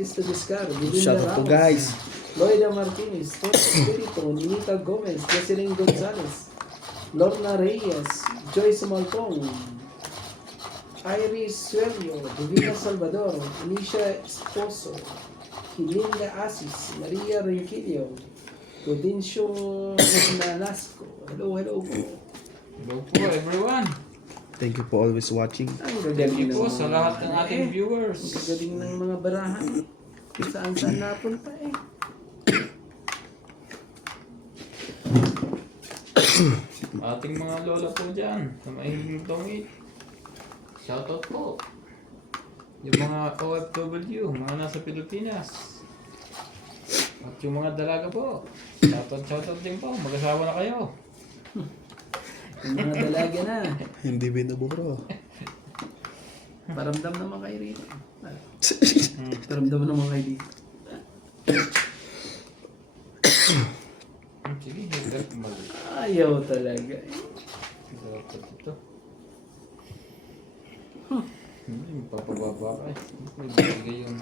Bautista Vizcarra, Shout Belinda out to Ramos, guys. Loida Martinez, Tony Espirito, Nita Gomez, Jocelyn Gonzalez, Lorna Reyes, Joyce Maltong, Iris Suelio, Divina Salvador, Anisha Esposo, Hilinda Asis, Maria Renquillo, Prudencio Nanasco. Hello, hello po. Hello po everyone. Thank you for always watching. Ang Thank gagaling you po ng sa lahat ng ating Ang viewers. gagaling ng mga barahan. Kung saan napunta eh. Ating mga lola po dyan sa mahiling tongit. Shoutout po. Yung mga OFW, mga nasa Pilipinas. At yung mga dalaga po. Shoutout din po. Mag-asawa na kayo. Yung mga dalaga na. Hindi binuburo. Paramdam naman kayo rito. Paramdam naman kayo dito. Sige, hirap mali. Ayaw talaga eh. Hirap pa dito. Hindi, papababa ka eh. May bigay yun.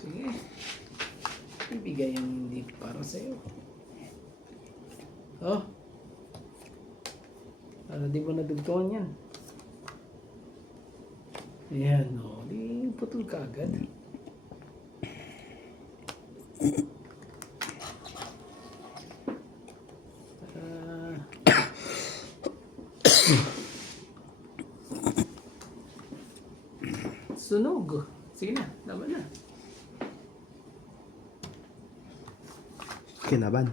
Sige. Ibigay ang hindi para sa'yo. Oh. Para di mo nadugtungan yan. Ayan o. Di putol ka agad. Sunog. Sige na. Laban na. Kinaban.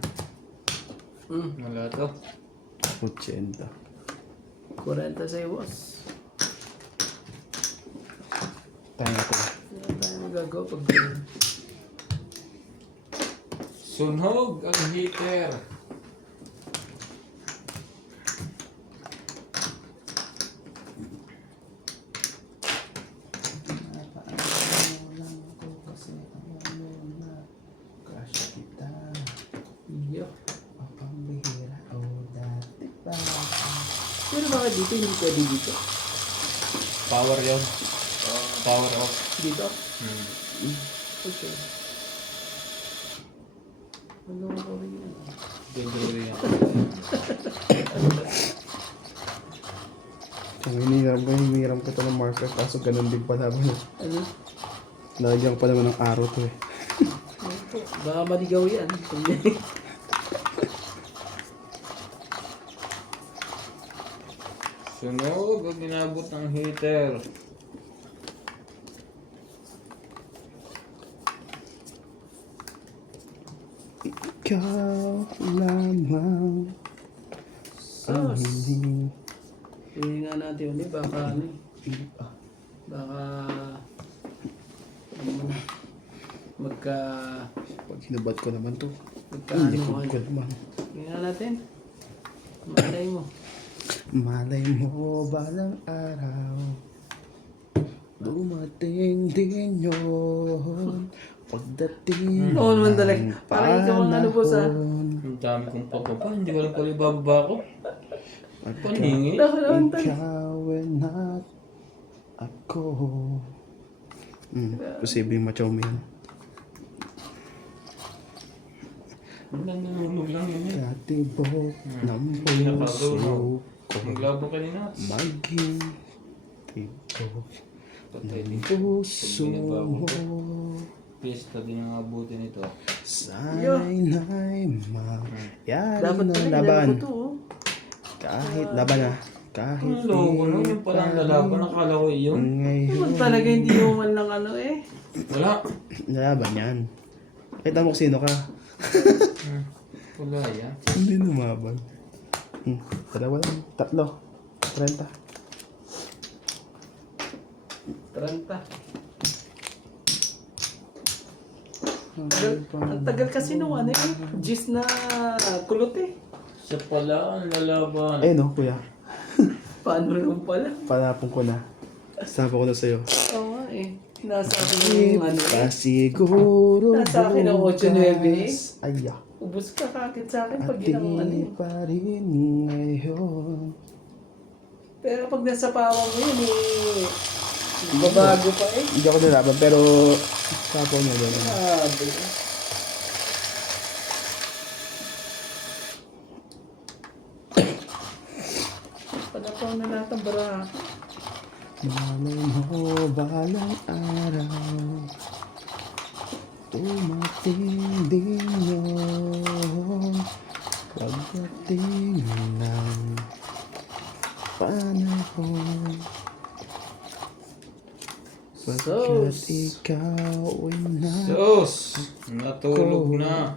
Wala to. 80. 40 sa'yo, boss. Tayo natin. Hindi tayo magagawa pag... Sunog ang heater. Iyo. Pambihira o dati pa. Pero bakit dito hindi pwede dito? Power yun. Power off. Dito? Hmm. Okay. Ano ko rin yan? Delivery yan. Hinihiram ko ito ng marker kaso ganun din pala. Ano? Lagyan ko pa naman ng arrow to eh. Baka maligaw yan. Sunog ang ginabot ng heater. Ikaw lamang ang Sus! hindi. Tingnan nga natin ulit. Baka ano eh. Baka... Ano na. Magka... Pag hinubad ko naman to. Magka Hindi ano. ko naman. Tingnan natin. Malay mo. Malay mo balang araw dumating din yun. Pagdating Oo naman talaga. ng Parang ikaw ang ano po sa... panahon. Ang dami kong papapa. Hindi ko alam kung ibababa ko. Paningi. Nakalawan tayo. Ikaw and not ako. Posibleng machomi yan. Nanunog lang yun eh. Katibok ng Hindi puso nakagawa. ko. Maglabo kanina. Maging tibok Patay din. ng puso mo. Pista din ang abutin ito. Sana'y mayari Dapat ng pala laban. ginagawa to, oh. Kahit laban na. Kahit Ang logo no? Yung palang lalaban. Nakala ko yun. ngayon. Naman talaga hindi mo man lang ano eh. Wala. Laban yan. Kita mo kung sino ka. Wala yan. Hindi lumaban. Dalawa lang. 3. 30. 30. Ang tagal kasi nung ano eh. Gis na kulot eh. Siya pala ang lalaban. Eh no, kuya. Paano naman pala? Panapon ko na. Sapa ko na sa'yo. Oo nga eh. Nasa akin yung ano eh. Pasiguro. Nasa akin ang 8-9 eh. Aya. Ubus ka kakit sa akin At pag di ginang ano eh. pa rin ngayon. Pero pag nasa pawa mo yun eh. Babago pa eh. Hindi ako nalaban, pero sapaw niya doon. Grabe. Padapaw na lahat ang barako. Malay mo balang araw, tumating din yun. Pagdating ng panahon, pagkat Sus. ikaw ay Sus! Natulog na.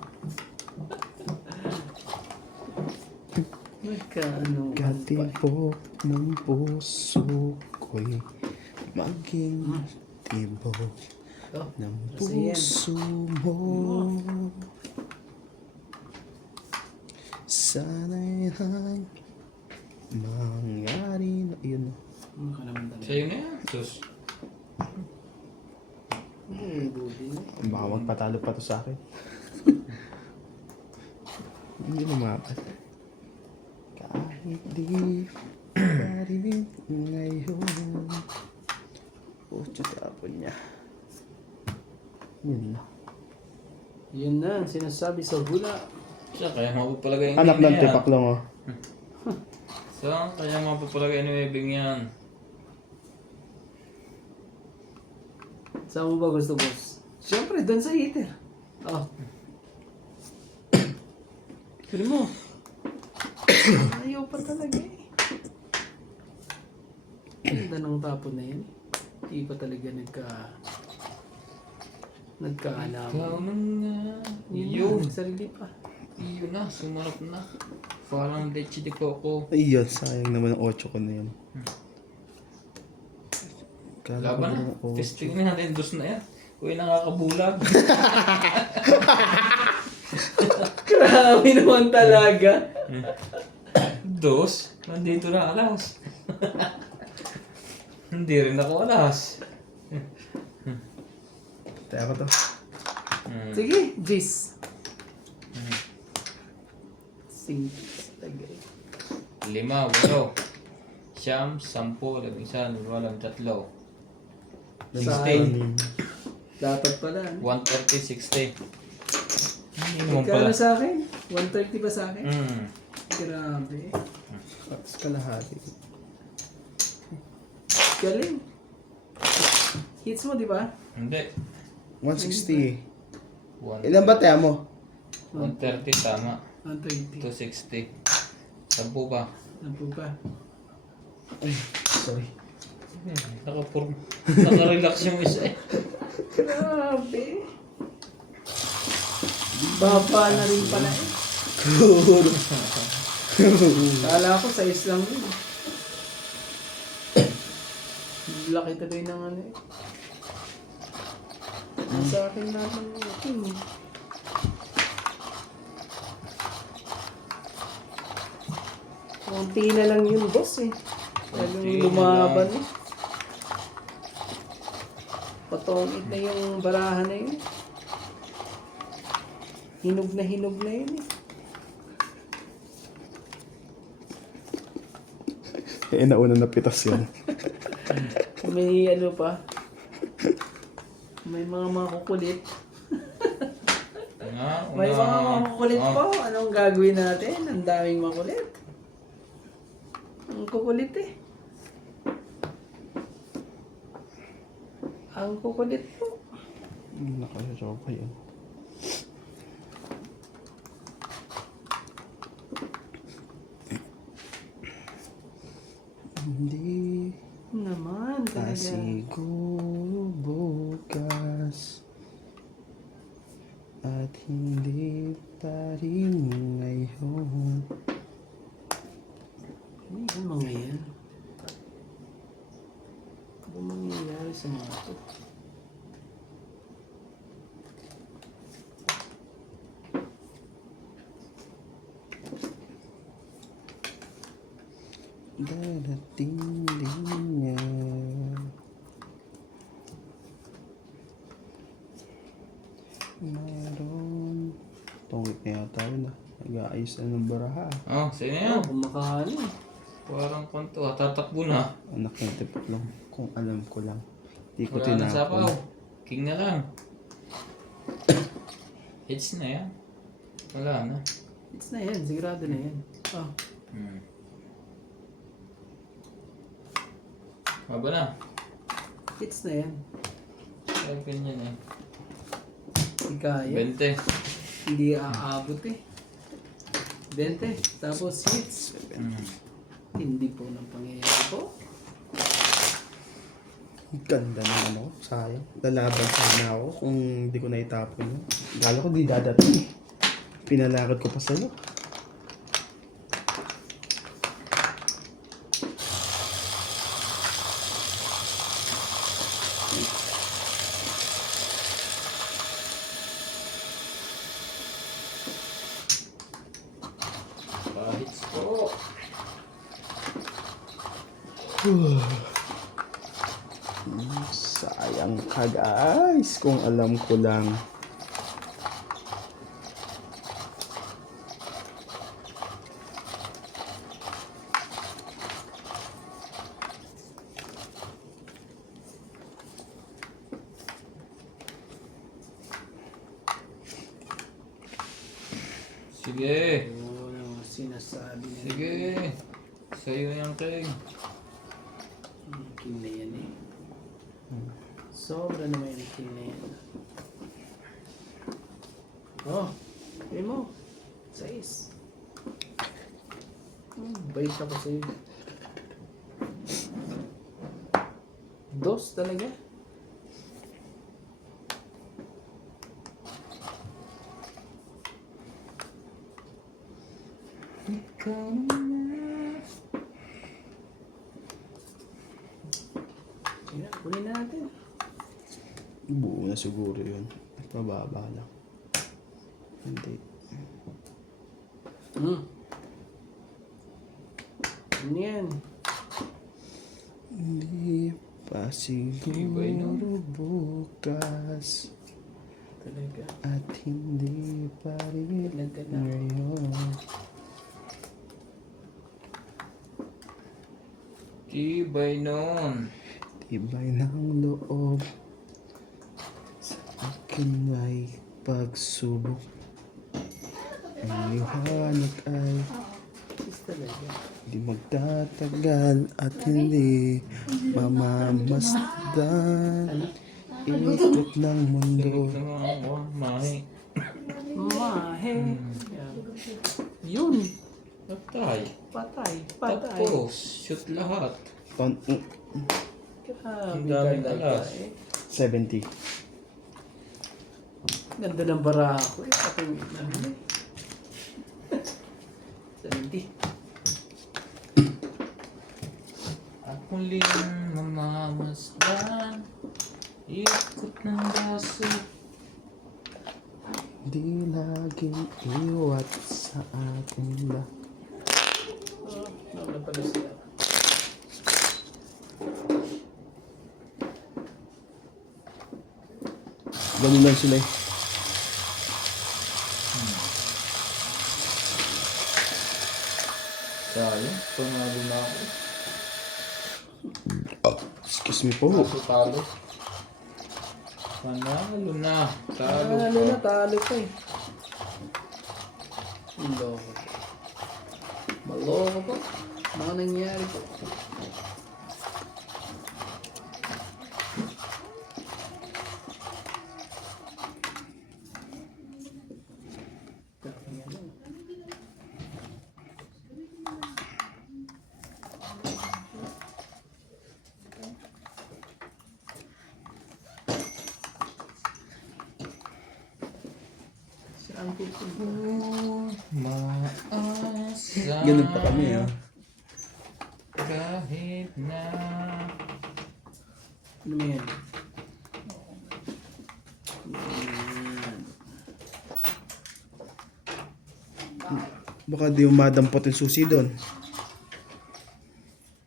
Magkano? nakatibok ng puso ko'y maging tibok Oh, ng kasi yan. puso mo. Sana'y lang mangyari na yun. Ano ka naman talaga? Sa'yo na yan. Sus. Budi na. Baka magpatalo pa to sa akin. Hindi lumapat. Kahit di pa rin ngayon. Pucho tapon niya. Yun na. Yun na, ang sinasabi sa hula. Siya, kaya mapapalagay Anak na ng yan. tipak lang oh. So, kaya mapapalagay ni Webing yan. Saan mo ba gusto, boss? Siyempre, doon sa heater. Oh. Pili mo. Ayaw pa talaga eh. Ganda ng tapon na yun. Hindi pa talaga nagkaalam. Ikaw na nga. Yun, Yun. sarili pa. Yun na, sumarap na. Parang leche de coco. Ayun, sayang naman ang 8 ko na yun. Kala ko Laban na. lang ang 8. Testing na natin. Dos na yan. Uy, nakakabulag. Grabe naman talaga. Dos? Nandito na alas. Hindi rin ako alas. Taya ko to. Sige, Jis. Tagay. 5, 8, siyam, 10, 11, 12, 13. 16. Dapat pala. 130, 60. Hindi naman Magkano pala. sa akin? 130 ba sa akin? Grabe. Tapos kalahati. Galing. Hits mo, di ba? Hindi. 160. Ilan ba taya mo? 130 tama. 120. 260. 10 ba? Ano po ba? Sorry. Naka-relax yung isa eh. Grabe. Baba na rin pala eh. Kala ko size lang yun. Laki tuloy ng ano eh. Sa akin lahat ng team. Konti na lang yun, boss eh. Konti Anong lumaban na eh. Patongit na yung barahan na yun. Hinog na yun eh. Eh, nauna na pitas yun. May ano pa. May mga makukulit. May mga makukulit po. Anong gagawin natin? Ang daming makulit. Ang kukulit eh. Ang kukulit po. Nakasasok pa yun. Hindi Naman talaga. siguro bukas at hindi pa rin ngayon. Ano yung mga yan? Ano mangyayari sa mga to? Darating din yan. Mayroon. Tungit na yata yun ah. Nag-aayos na ng baraha. Oh, sino yan? Kumakaano. Parang kanto. Tatakbo na. Anak ng tipak lang. Kung alam ko lang. Di ko Wala na sapaw. tinapon. King na lang. Hits na yan. Wala na. It's na yan, sigurado na yan. Oh, Haba na. it's na yan. Ay, ganyan eh. Hindi kaya. 20. Hindi aabot eh. 20. Tapos hits. Hindi po ng pangyayari po. Ganda ng ano, sayang. Lalaban sana ako kung hindi ko naitapon yun. Gala ko di dadating. Pinalakad ko pa sa'yo. Hits po. Sayang ka guys, kung alam ko lang. Sige. Ano sinasabi nila. Sige. Sa'yo yan, King. King na yan eh. Sobra naman yung king na yan. Oh, yun mo. 6. Bait ako sa'yo. 2 talaga. Ikaw na. Sige, kunin natin. Buo na siguro yun. At mababa lang. Hindi. Ano yan? Hindi pa siguro bukas. Talaga. At hindi pa rin Talaga na. ngayon. Tibay nun. Tibay ng loob. Sa akin ay pagsubok. Ang liwanag ay Is talaga. di magtatagal at hindi mamamasdan. Ikot ng mundo. Ito mga mahi. Mahe. Yan. Yun. Patay. Patay. Patay. Tapos, shoot lahat. On, Grabe Ang daming talaga alas. eh. 70. Ganda ng barako eh. Patay namin eh. 70. At muling mamamasdan. Ikot ng baso. Di laging iwat sa ating lahat. Ano pala siya? Ganun lang sila eh. Sayang, panalo na ako. Excuse me po. Kaso talo. Panalo na. Talo Ano pa. na, talo pa eh. Maloko. Maloko po. Mga nangyari po. Saan pupunta? Maasa. Ganun pa kami ah. Kahit na. Ano mo yan? Baka di umadampot yung susi doon.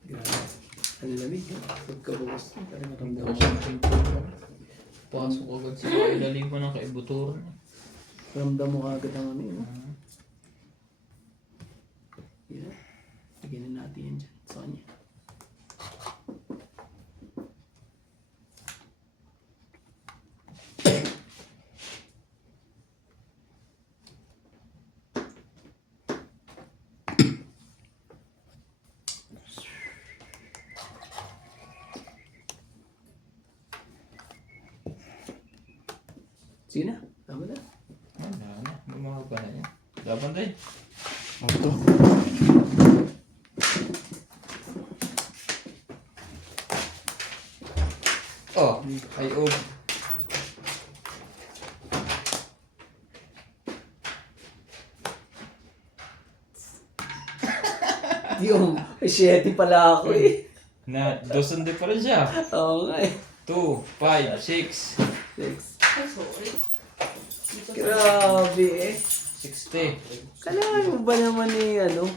Grabe. Ang lamig eh. Pagkabukas na, parang naramdaman Tapos ko. ang pinto. Pasok agad sa ilalim mo ng kaibuturan. Ramdam mo agad ang ano yun. Yan. Lagyan na natin yan dyan. Sa kanya. Sige na. Tama na. Wala na. Bumaba na yan. Laban din. Ito. Oh, ay oh. Yung 7 pala ako eh. Na, dosan din pa rin siya. Oo nga eh. 2, 5, 6, 6. Grabe eh. 60. Kailangan mo ba naman eh, ano?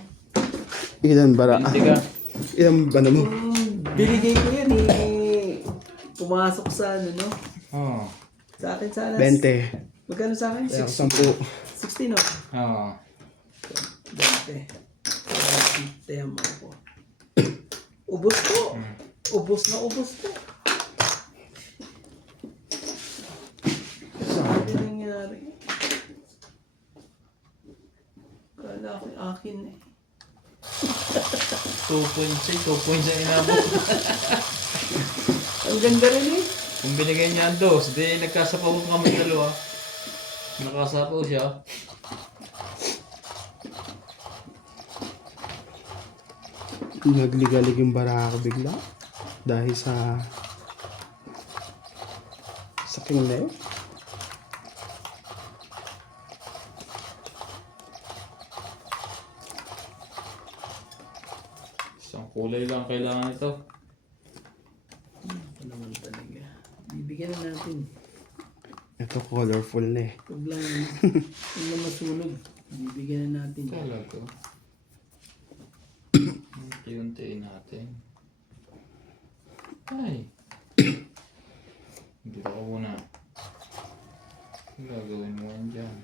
Ilan bara? Hindi ka. Ilan ba na mo? Binigay ko yun eh. Pumasok sa ano, no? Oh. Sa akin sana. 20. Magkano sa akin? Kaya 60. 10. 60, no? Oh. 20. Tayo mo ako. Ubus ko. Ubus na ubus ko. Ano nangyari? Kala ko akin eh. 2.6, 2.6 inabot. Ang ganda rin eh. Kung binigay niya ang dos, di nagkasapaw kami dalawa. Nakasapaw siya. Nagligalig yung bara ako bigla. Dahil sa king na yun. Isang kulay lang kailangan ito. Ano naman talaga. Bibigyan na natin. Ito colorful na eh. Huwag lang masunog. Bibigyan na natin. Kala ko. Unti-untiin natin. Ay. Dito ko muna. Gagawin mo yan dyan.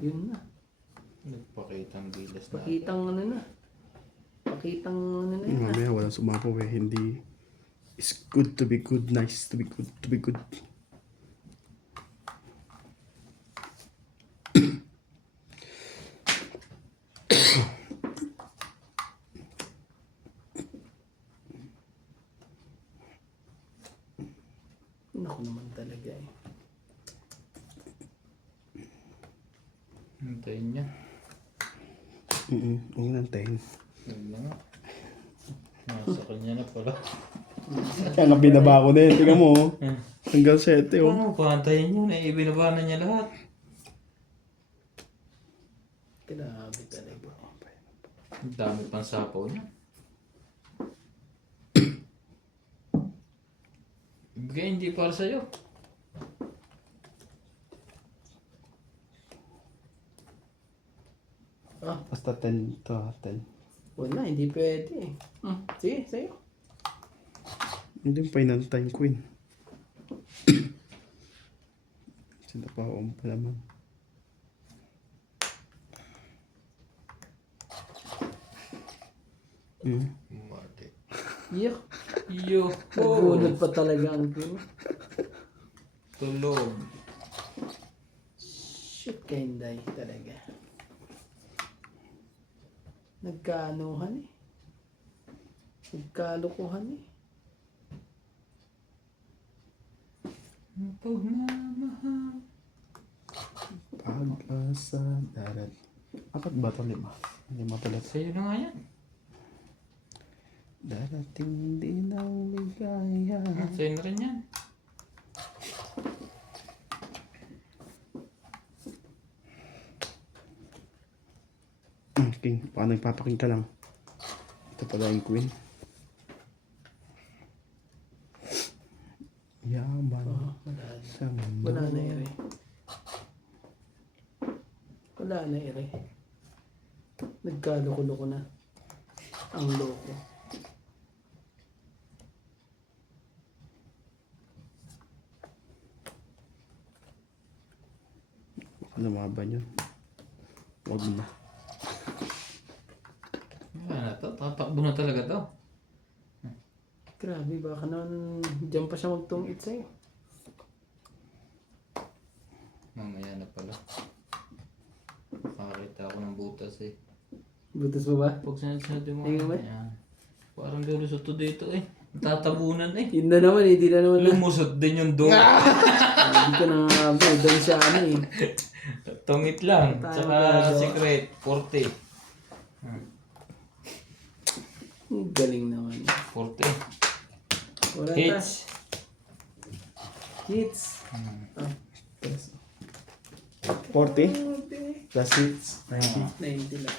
Yun na. Nagpakitang bilas na. Pakitang ano na. Pakitang ano na yun. Mamaya walang sumapaw eh. Hindi. It's good to be good. Nice to be good. To be good. Naku naman talaga eh. Hintayin niya. Huwag nantayin. Yun na nga. Nasa kanya na pala. Kaya nga binaba ko na yun. Tingnan mo. Oh. Hanggang 7 oh. Ano, pantayin niya na ibinaba na niya lahat. Grabe talaga. Ang dami pang sapaw niya. Ibigay hindi para sa'yo. Ah, Basta 10 to 10. wala. Hindi pwede eh. Sige, sa'yo. Hindi pa inantayin queen. Sila pa ako pa naman. Mati. Yuck. Iyo. Nagbunod pa talaga ang team. Tulog. Shit ka Inday talaga. Nagkaanuhan eh. Nagkalukuhan eh. Pagmamahal. Pag-asa darat. Apat ba ito? 5? 5 pala. Sa'yo na nga yan. Darating din ang ligaya. Sa'yo na rin yan. King, baka nagpapaking ka lang. Ito pala yung queen. Yaman sa mundo. Wala na ere. Wala na ere. Nagkaluko-luko na. Ang loko. Lumaban yun. Huwag mo na. Wala na to. Tatakbo na talaga to. Grabe, baka naman dyan pa siya magtungit sa'yo. Mamaya na pala. Makakita ako ng butas eh. Butas mo ba? Pag sinad-sinad yung Tingnan mo. mga yan. Parang lulusot to dito eh. Tatabunan eh. Yun na naman, hindi na naman na. Lumusot din yung dog. Hindi ko na nga, doon siya ano eh. Tungit lang. Tayo Tsaka gagawa. secret, 40. Ang galing naman. 40. Wala ta. Hits. Hits. Ah, 40 plus hits. 90. 90 lang.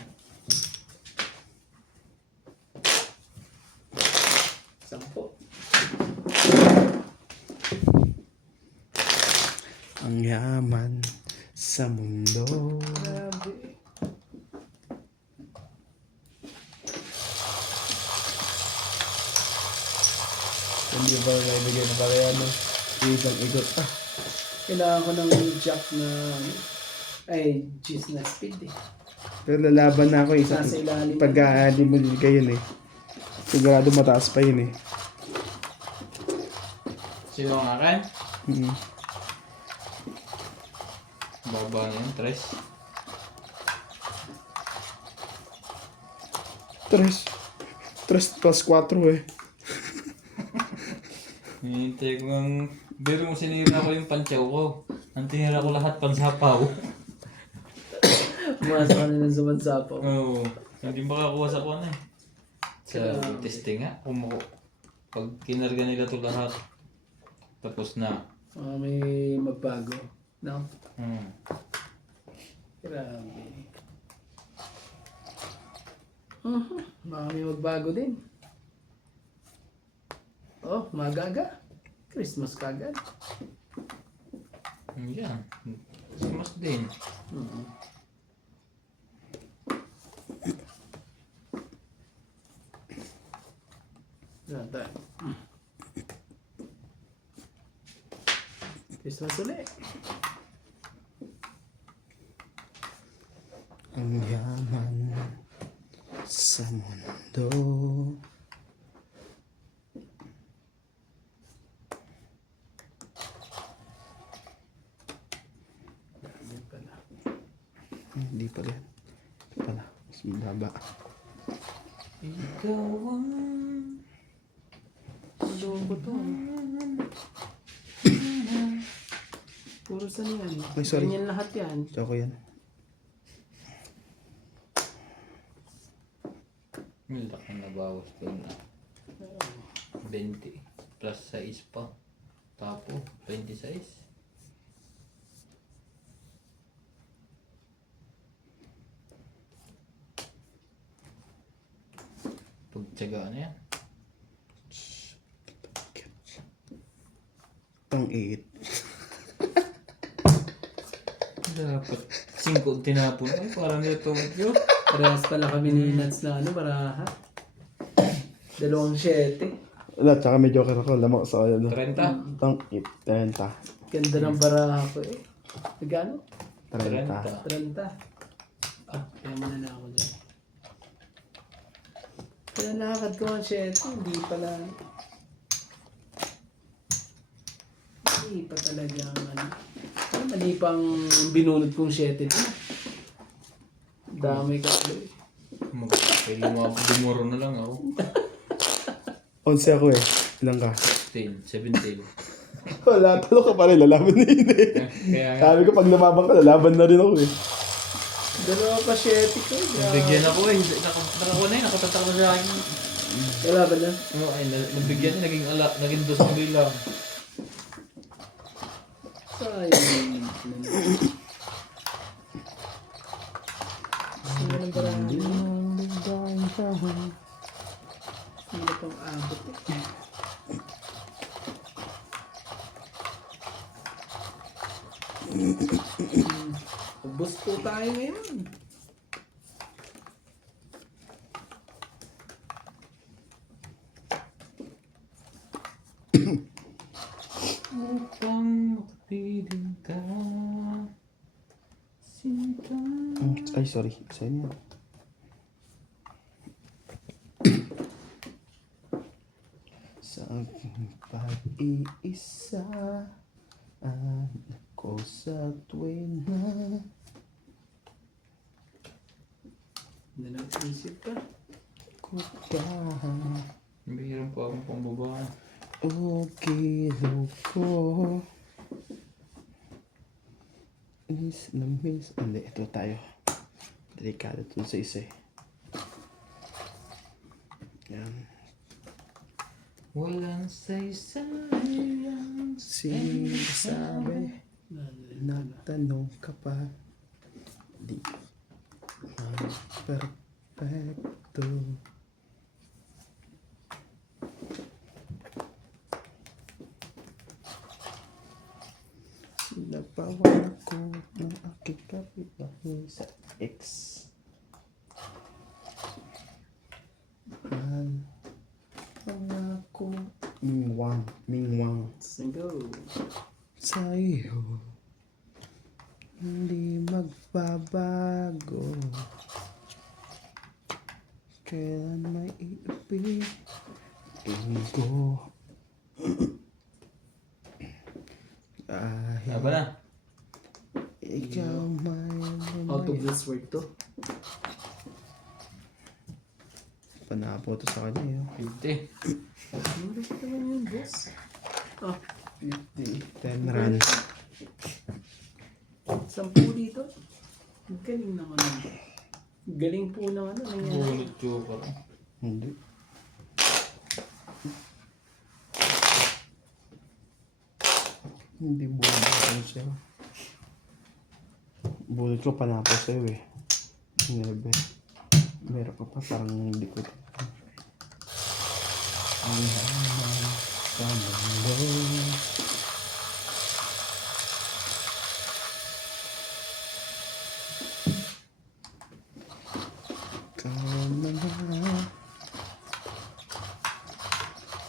10. Ang yaman sa mundo. Grabe. Hindi ba naibigay na pala yan? Isang ikot pa. Kailangan ko ng jack na ay G's na speed eh. Pero lalaban na ako isang Nasa ilalim. pag di mo bigay yun eh. Sigurado mataas pa yun eh. Sino ang akin? Mm. Baba na yun, 3. Tres plus 4 eh. Hinihintay ko ng... Biro mo sinira ko yung pansyaw ko. Ang tinira ko lahat pansapaw. Umasa ka na ng sumansapaw. Oo. Hindi makakuha sa kuha na eh. Sa testing nga. Pag kinarga nila to lahat. Tapos na. May magbago. No? Hmm. Grabe. Baka may magbago din. Oh, magaga. Christmas kagad. Yan. Mas din. Ganda. Christmas ulit. Ang yaman sa mundo. Hindi pala. Hindi pala yan. Ito pala. Mas mababa. Ikaw ang... Ano ko to? Puro saan yan? Ay, sorry. Ganyan lahat yan. Tsaka yan. Malaki na bawas ko na. 20 plus 6 pa. Tapo, 26. Pagtsagaan na yan. Pang 8. Dapat 5 tinapon. Ay, parang nito yun. Parehas pala kami ni Nats na ano, baraha. 2-7. Wala, tsaka may joker ako. Lamang sa kaya. 30. Pang 8. 30. Ganda ng baraha ko eh. Nagano? 30. 30. Ah, kaya muna na ako dyan. Kaya nakakad ko ang 7, hindi pala. Hindi pa talaga ang ano. Ay, mali pang binunod kong 7 dito. Dami ka ulit. Dumuro na lang ako. 11 ako eh. Ilang ka? 16, 17. Wala, talo ka pa rin. Lalaban na yun eh. Kaya nga, Sabi ko pag lumabang ka, lalaban na rin ako eh. 2 pa 7 ko. nabigyan ako eh. Nakakuha na yun, nakatatak na sa akin. Wala ba na? Oo, ay, nabigyan niya, naging 2 lang. Sayang. Sino ng baraha? Sino pang abot eh? Ubus po tayo ngayon. Upang makapiling ka, sinta. Ay, sorry. Sa'yo yan. Sa aking pag-iisa ako sa tuwing na Nalang-isip ka. ko ka Mayroon pa akong pambaba. Okay, loko. Is na miss. Hindi, ito tayo. Delikado ito sa isa eh. Yan. Walang saysayang Sinasabi, nagtanong ka pa. Di perfecto. Napawan ko ng aking kapitbahay sa X. Pangako Mingwang Single. sa'yo hindi magbabago. Kailan may iibigin ko Ano kahit ba na? ikaw may Out of this world to. panapo to sa kanya yun. 50. Ano ba naman yun, boss? Ah, 10 runs. 10 dito. Ang galing naman. Galing po naman. Bullet joker. Hindi. Hindi bullet siya. Bullet ko panapo sa'yo eh. Nebe. Meron ka pa parang hindi ko. Ang hama sa mundo. Ikaw na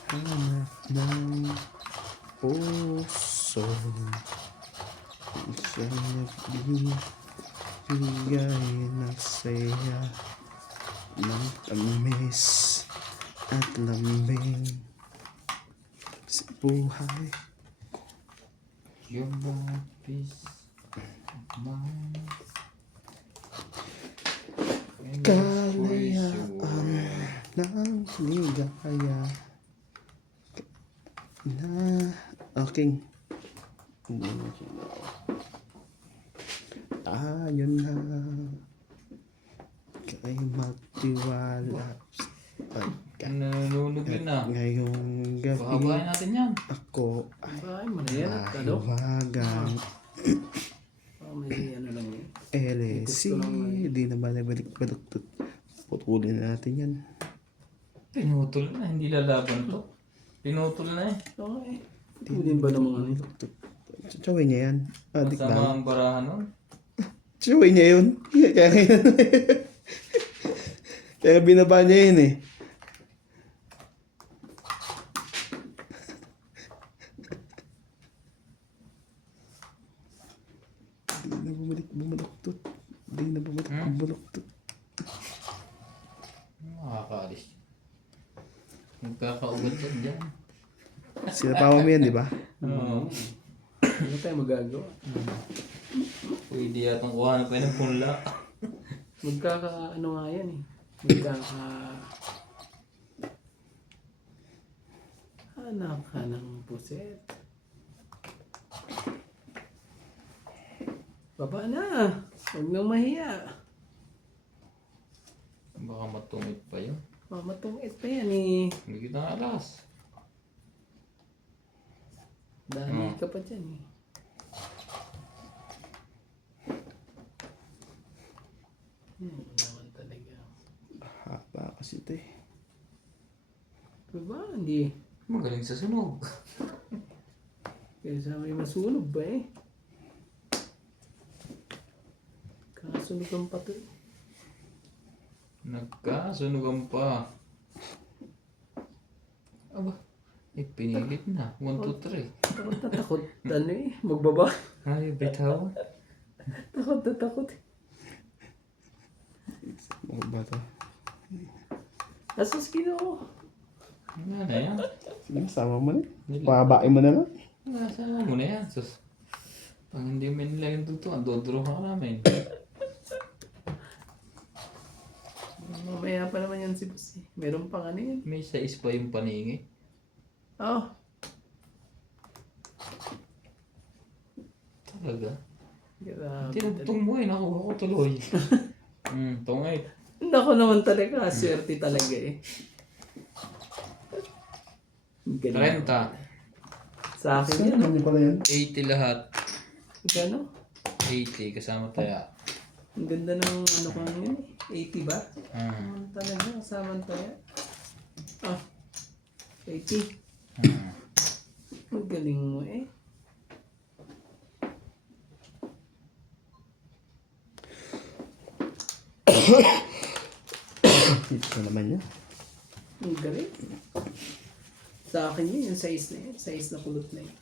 hanap ng puso. Siya nagbibigay ng saya, ng tamis at lambing sa buhay. Your peace of mind. Kalayaan ng ligaya na aking hindi na siya. Ayon na kay magtiwala sa pagkat Nanonood yun na. ngayong gabi Pahabayan natin yan. ako Bahay mo na yan at ano? mahiwagang Oh, may ano lang yun. LSC di na balik-balik putulin na natin yan. Pinutol na. Hindi lalaban to. Pinutol na eh. Oo eh. Putulin ba ng mga ano? Tsawin niya yan. Adik Masama lang. ang barahan nun. Tsawin niya yun. Kaya binaba niya yun eh. Di na bumaluktot. Di na bumaluktot. Makakaalis. Magkakaugat ka dyan. Sinapawa mo yan, di ba? Oo. Ano tayo magagawa? Pwede yatang kuha pa ng punla. Ano nga yan eh. Hanap ka ng puset. Baba na. Huwag nang mahiya. Baka matungit pa yun. Matungit pa yan eh. Hindi kita alas. Dahil ka pa dyan eh. Naman talaga. Haba kasi ito eh. Diba? Hindi. Magaling sa sunog. Kaysa may masunog ba eh. Kakasunugan pa to eh. Nagkasunugan pa. Aba, pinilit na. 1, 2, 3. Takot na takot. Ano eh. Magbaba. Ay, bitaw. Takot na takot eh. Ano ba ito? Asus Ginoo. Ano na yan? Sige, sama mo na. Pababain mo na lang. Nasama mo na yan. Sus. Pag hindi mo nila yung tutuan, dodro ka namin. Mamaya pa naman yan si boss eh. Meron pang ano yan. May size pa yung paningi. Oh, Talaga. grabe. Tinugtong mo eh. Nakuha ko tuloy. Tungay. Nako naman talaga. Swerte talaga eh. Galing. 30. Sa akin Saan yan. naman yung pala yan? 80 lahat. Gano? 80 kasama taya. Ang ganda ng ano ko yun eh. 80 ba? Hmm. Talaga, kasama tayo. Ah, 80. Ang galing mo eh. Dito na naman yan. Ang galing. Sa akin yun, yung size na yun. Size na kulot na yun.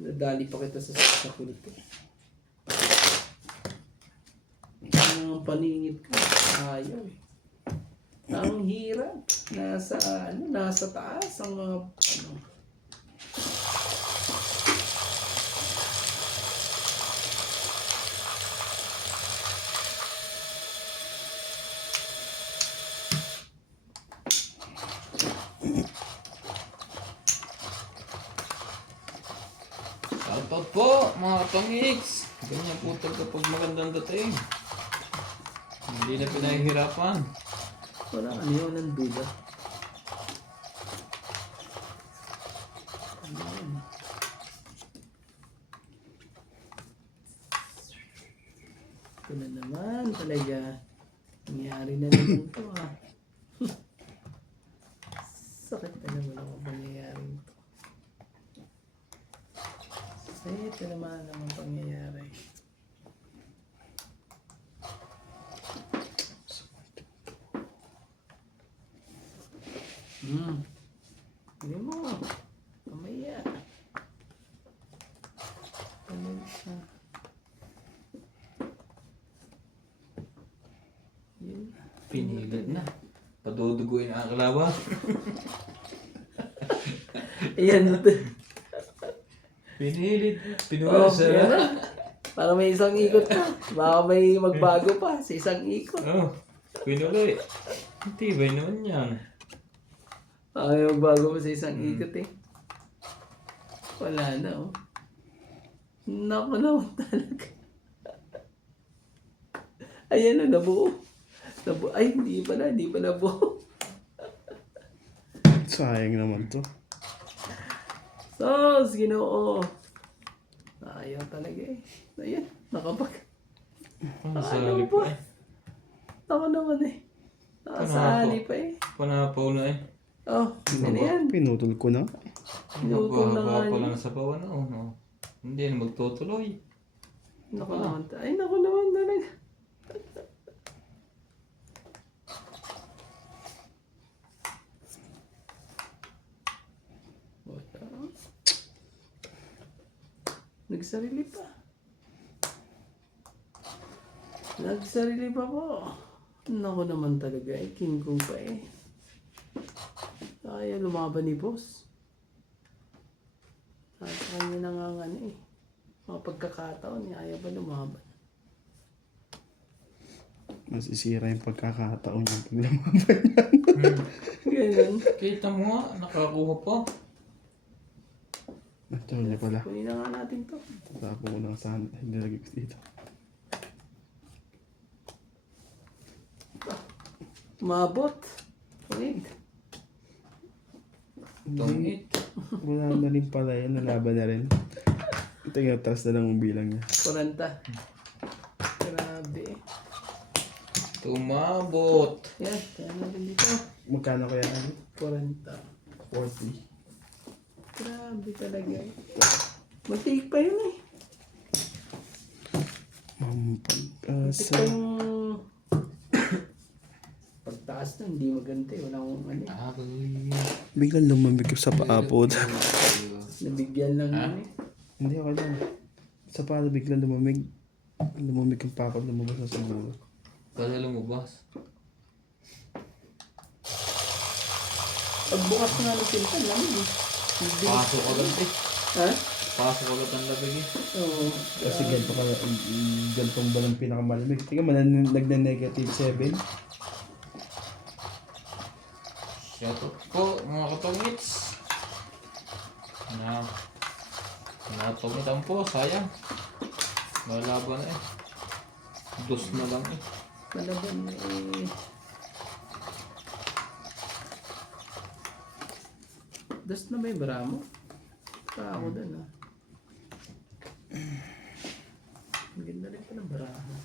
Nadali pa kita sa size na kulot eh. Ang paningit ko, ayaw eh. Ang hirap. Nasa taas ang mga, ano. Shoutout po mga Tongiks. Ganyan po talaga pag magandang dating. Hindi na pinahihirapan. Wala ano yun, ng duda. Ayan. Ito na naman talaga. Nangyari na naman ito ah. Sakit na naman ako pangyayari ito. Ito naman ang pangyayari. Hindi mo. Mamaya. Mamaya. Yun. Pinilit na. Paduduguin ang kalaban. Ayan. Pinilit. Oh, Pinuwasa. yan na. Para may isang ikot pa. Baka may magbago pa sa isang ikot. Oh, pinuloy. Tibay naman yan. Baka may magbago pa sa isang ikot eh. Wala na oh. Naku naman talaga. Ayan na, nabuo. Ay, hindi pala nabuo. Sayang naman to. Sos, Ginoo. Ayaw talaga eh. Ayan, nakapag. Nasali pa eh. Ako naman eh. Nakasali pa eh. Panapaw na eh. Oh, ano yan? Pinutol ko na. Pinutol na nga Nagbawa pa yun. lang sa bawan oh, no. Hindi na magtutuloy. Naku naman. Ay, naku naman talaga. Wala. Nagsarili pa. Nagsarili pa po. Naku naman talaga eh. King Kong pa eh. Kaya lumaban ni boss. At kanya nangangano eh. Mga pagkakataon eh. Ayaw ba lumaban? Masisira yung pagkakataon yung pag lumaban. Ganyan. Kita mo nga, nakakuha pa. Ito niya pala. Kunin na nga natin to. Tapo ko lang saan. Hindi lagi ko dito. Mabot. Wait. Tungit. Wala na rin pala yan. Nalaban na rin. Ito yung taas na lang ang bilang niya. 40. Grabe. Tumabot. Yan. Kaya natin dito. Magkano kaya ano? 40. 40. Grabe talaga eh. Mag-take pa yun eh. Ang Ito pag-asa. yung... Pagtaas na, hindi maganda eh. Wala akong ano eh. Biglang lumamig ko sa paapod. Nabigyan lang yun eh. Hindi ako lang. Sa pala biglang lumamig. Lumamig yung paapod. Lumabas na siguro. Kaya lumabas. Pagbukas nga ng pintan lang eh. Hindi. Pasok agad eh. Ha? Pasok agad ang labig eh. Oo. Kasi ganito ka, ganitong ba ng pinakamalamig? Tingnan mo, nagna-negative 7. Shoutout po mga katongits. Natungitan po, sayang. Malaban eh. Dos na lang eh. Palaban eh. Das na ba yung bara mo? Pa ako dun ah. Ang ganda rin pa ng bara mo.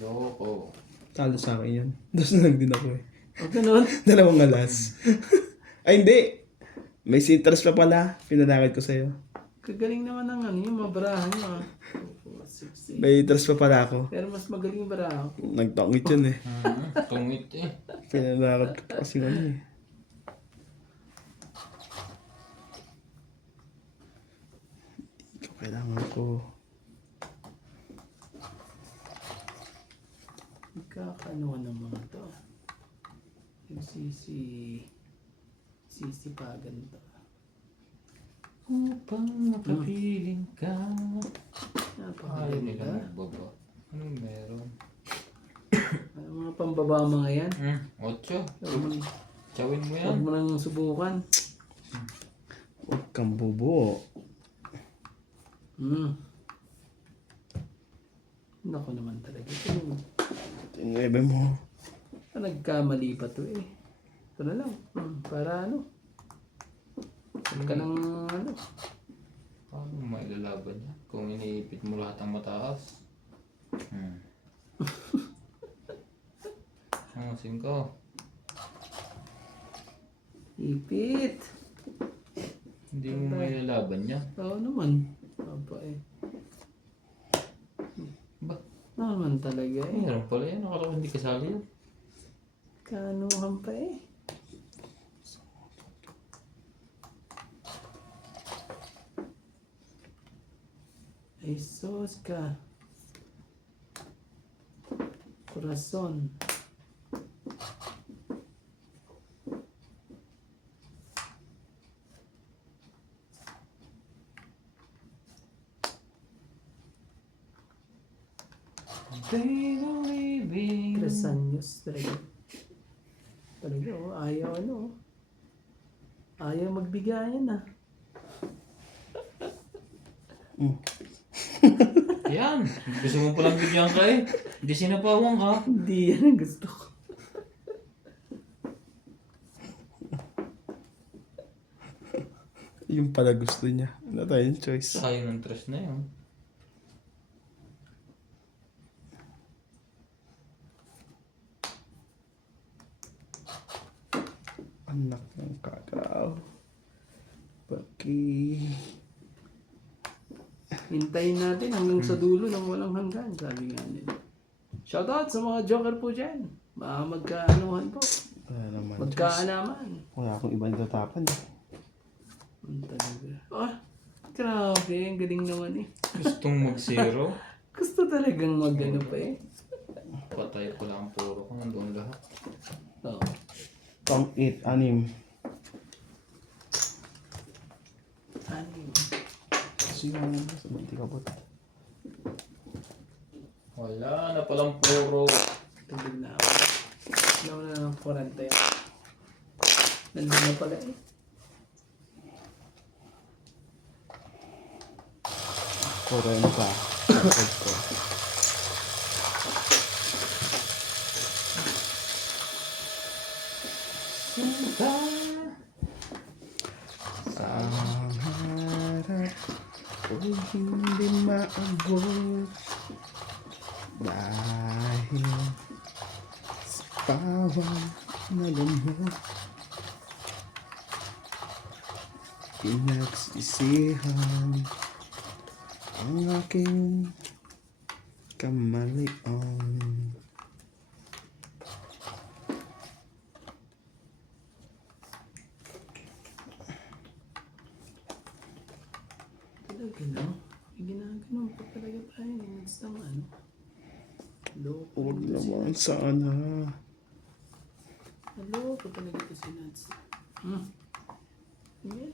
Loko. Talo sa akin yun. Dos na lang din ako eh. O ganun. Dalawang alas. Ay, hindi. May sintras pa pala. Pinalakad ko sa'yo. Kagaling naman ng ano yung mga barahan nyo ah. 4, 6, 8. May tras pa pala ako. Pero mas magaling yung barahan ko. Nagtangit yun eh. Tungit eh. Pinalakad ko kasi ano eh. Ito kailangan ko. Ikakanuhan ng mga to. Yung sisipagan to. Upang makapiling ka. Ayaw nila Napakaganda. magbaba. Anong meron? Ano mga pambaba mga yan? 8. Huwag Chawin mo yan. mo nang subukan. Huwag kang bubo. Nako naman talaga. Ito, Tinwebe mo. nagkamali pa to eh. Ito na lang. Para ano? Huwag ka ng ano. Paano may lalaban niya? Kung iniipit mo lahat ang mataas. Ang 5. Ipit. Hindi mo may lalaban niya. Oo naman. Apa eh. Ba? Ano naman talaga eh. Meron pala yan. Akala ko hindi kasali yan. Kanuhan pa eh. Ay sos ka. Corazon. They don't leaving. 3 anyos talaga. Talaga oh, ayaw ano oh. Ayaw magbigayan ah. Yan. Gusto mo palang bigyan ka eh. Hindi sinapawang ka. Hindi yan ang gusto ko. Yung pala gusto niya. Ano tayong choice? Sayang ng tres na yun. Anak ng kakao. Paki. Hintayin natin hanggang sa dulo ng walang hanggan, sabi nga nila. Shoutout sa mga joker po dyan. Baka magkaanuhan po. Wala naman. Magkaalaman. Wala akong ibang tatapan. Ang talaga. Oh, grabe. Ang galing naman eh. Gustong mag-zero. Gusto talagang mag-ano pa eh. Patay ko lang ang puro ko. Nandun lahat. Oo. Pang 8, 6. Ano Kasi yung hindi ka bot. Wala na palang puro. Tubig na ako. Wala ko na ng 40 yan. Nandun na pala eh. Korenta. Sakot ko. Sinta. Sa harap ko'y hindi maabot dahil sa pawang na lamok pinagsisihan ang aking kamalian. Talaga no? Ginaganon pa talaga tayo. Next ng ano. Loko. Huwag naman sana. Loko talaga ito si Nats. Yeah.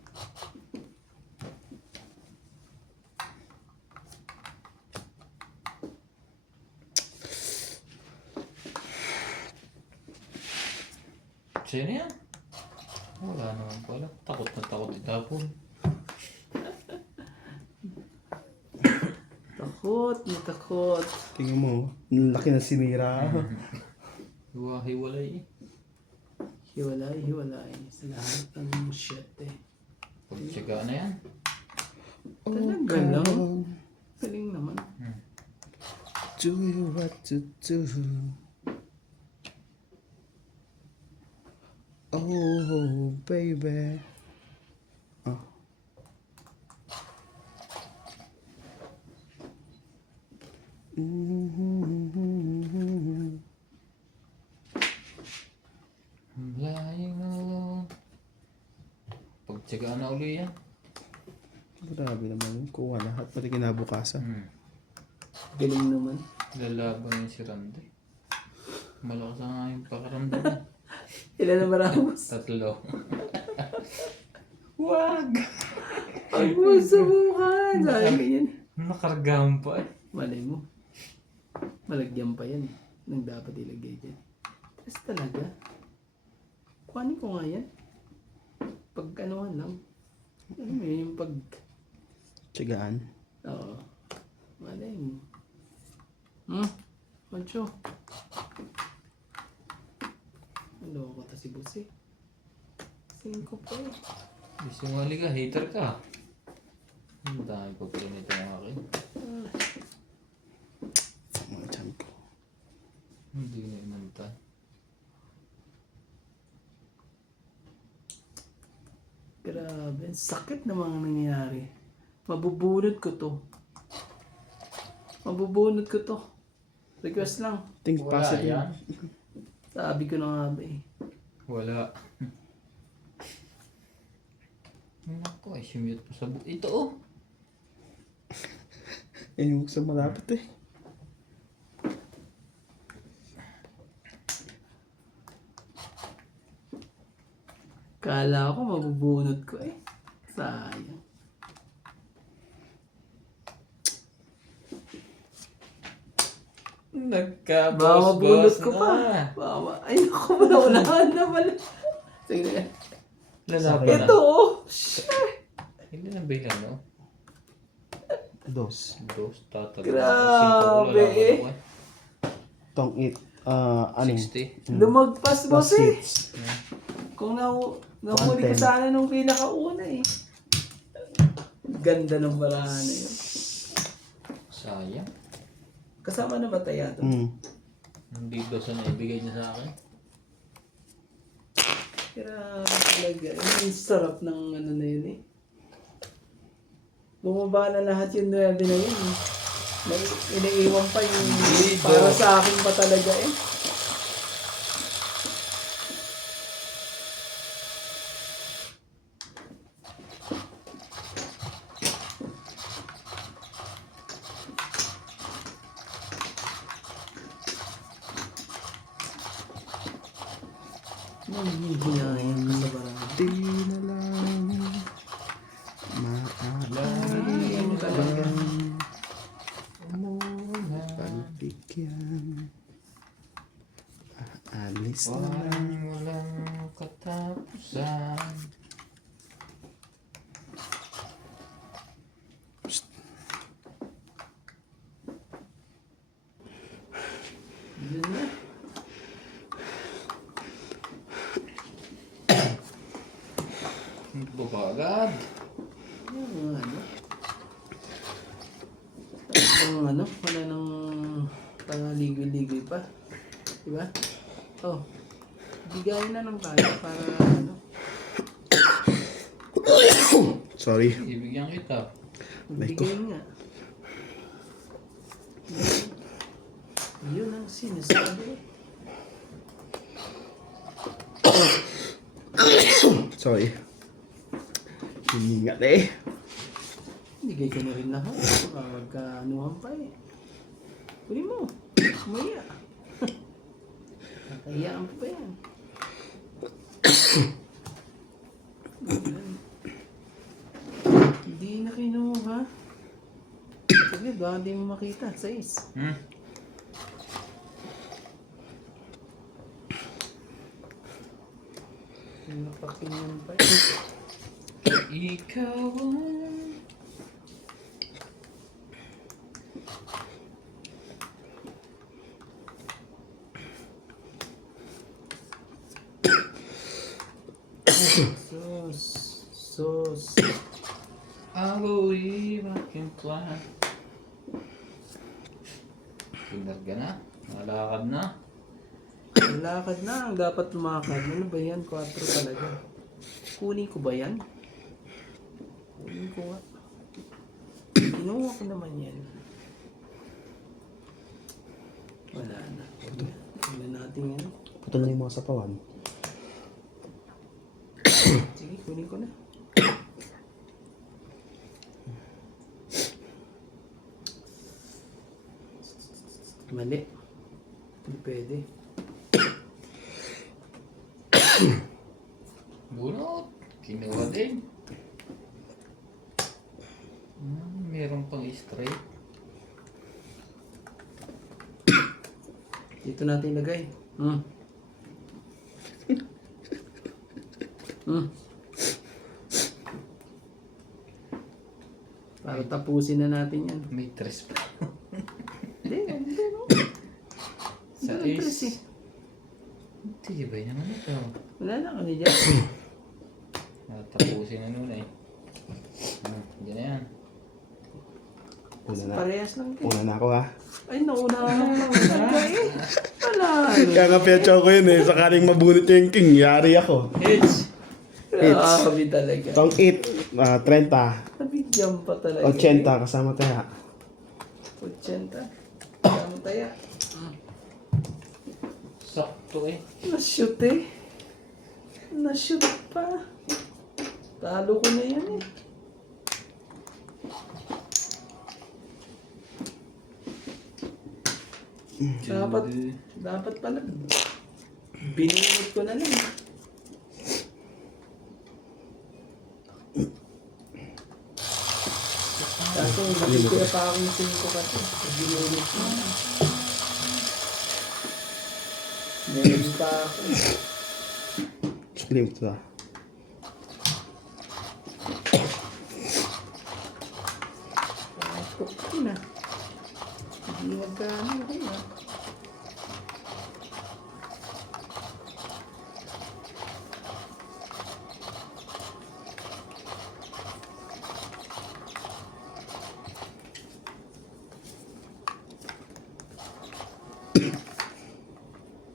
Sa'yo na yan. Wala naman pala. Takot na takot itapon. Takot na takot. Tingnan mo, ang laki na sinira. Hiwa-hiwalay eh. Hiwalay sa lahat ng shit eh. Pagtsaga na yan. Talaga lang. Galing naman. Do you what to do? Oh, baby. Oh. Flying alone. Pagtsaga na uli yan. Grabe naman yun. Kuha lahat. Pati kinabukasan. Galing naman. Lalaban yun si Randy. Malakas na nga yung pakaramdam niya. Ilan na maramos? 3. Wag! Ang mo subukan! Sabi ka yan. Nakargahan pa eh. Malay mo. Malagyan pa yan. Nang dapat ilagay dyan. Tapos talaga. Kuhanin ko nga yan. Pag anuhan lang. Ano mo yun, yung pag... Tiyagaan. Oo. Malay mo. Pancho. Ano ko ta si Boss eh. 5 pa eh. Singali ka, hater ka. Ang dami pa pala nito ng akin. Mga tiyan ko. Hindi na inantay. Grabe. Ang sakit na mga nangyayari. Mabubunod ko to. Mabubunod ko to. Request lang. Think Wala positive. yan. Sabi ko na nga ba eh. Wala. Naku, ay sumute pa sa buo. Ito oh. Eh, yung sa malapit eh. Kala ko mabubunod ko eh. Sayang. Baka mabunod Nagka-boss-boss ko pa. na. Baka ay naku, naunahan na pala. Sige na. Lalaban na. Ito oh. Hindi na bilang no? Dos. 2, tatalo. Grabe eh. Tong it. Aning. 60. Lumagpas boss eh. Hits. Kung nahuli ko 110. sana nung pinakauna eh. Ganda ng barahan na yun. Sayang. Kasama na ba tayo ito? Hindi daw sa naibigay niya sa akin. Grabe talaga. Ang sarap ng ano na yun eh. Bumaba na lahat yung 9 na yun eh. May iniiwan pa yung para sa akin pa talaga eh. Hinahin ka sa barang. Di na lang. Hinahin talaga. Pagbigyan. Alis na lang. Walang katapusan. Yun na. Hindi ba agad? Yung ano. Ang ano, wala nang pangaligoy-ligoy pa. Diba? Oh. Bigayin na ng kaya para ano. Sorry. Ibigyan kita. Bigay nga. Yun ang sinasabi. Sorry. Hiningat eh. Bigay ko na rin lahat. Magkaanuhan pa eh. Kunin mo. Kumaya. Nakahiyaan pa ba yan? Hindi na kinuha. Sige, baka di mo makita. 6. Napakinggan pa yun. Ikaw ang... Sus. Sus. I believe I can fly. Kinarga na. Nalakad na. Lakad na. Ang dapat lumakad. Ano ba yan? 4 talaga. Kunin ko ba yan? Kunin ko nga. Kinuha ko naman yan. Wala na. Tignan natin yan. Puto na yung mga sapawan. Sige, kunin ko na. Mali. Hindi pwede. Bunot. Kinuha din. Meron pang straight. Dito natin ilagay. Para tapusin na natin yan. May tres pa. Hindi, no? Sa Ganun tres eh. ace. Tibay naman ito. Wala na kami dyan. Tapusin na nun eh. Diyan na yan. Una na. Parehas lang kayo. Una na ako ha. Ay, nauna lang kayo. Wala. Kaya nga petsa ko yun eh. Sakaling mabunot yung king, yari ako. Hits! Kami talaga. Tong 8, 30, Nabigyan pa talaga. 80 kasama tayo. 80. Kama tayo. Sakto eh. Na-shoot eh. Na-shoot pa. Talo ko na yan eh. Dapat pala. Binunod ko na lang. Kaso, nakikita pa ako yung 5 kasi. Binunod ko na. Meron pa ako. Slim to. Tapos ko na. Hindi nagkano ko na.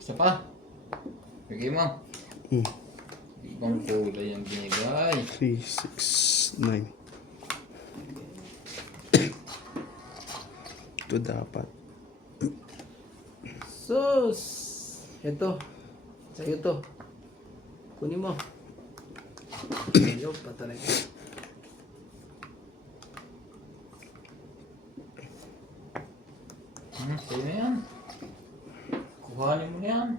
Isa pa. Bigay mo. Ibang kulay yung binigay. 3, 6, 9. Ito dapat. Sus! Ito. Sa'yo to. Kunin mo. Sa'yo pa talaga. Sa'yo na yan. Kuhanin mo na yan.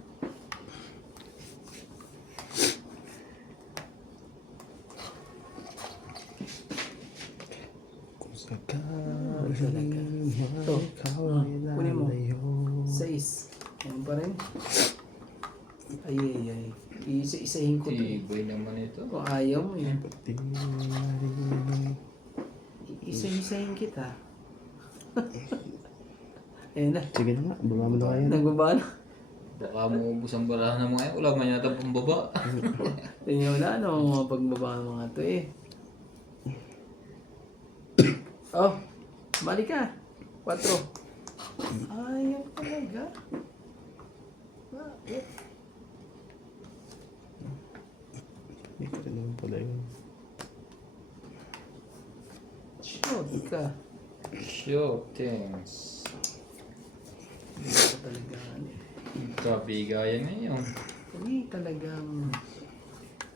Kung sakaling Ito. ikaw Kunin mo. ilalayo. 6. Yan pa rin. Ay, ay, ay. Isa-isahin ko to. Tibay naman ito. Kung ayaw mo yan. Pati narinig. Isa-isahin kita. Ayan na. Sige na nga, baba mo na kayo. Nagbaba na. Baka maubos ang barahan ng mga yan. Wala man yata pambaba. Tingnan mo na ano mga pagbaba ng mga to eh. Oh, balik ka. 4. Ayaw talaga. Bakit? Hindi ko rin naman pala yun. Shoot ka. Sure things. Hindi ka talaga. Nagkabigayan ngayon. Hindi talagang...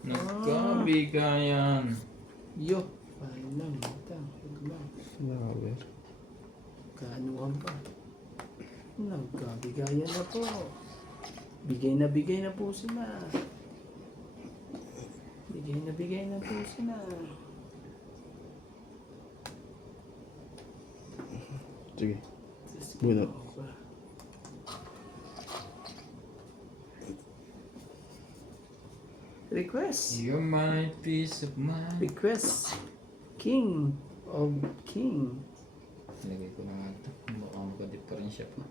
Nagkabigayan. Yo. Paano lang. Ito. Huwag lang. Flower. Kaanuhan pa. Nagkabigayan na po. Bigay na po sila. Bigay na po sila. Sige. Bunot. Request. You're my peace of mind. Request. King of King. Lagay ko na nga ito. Baka magka-diferensya pa.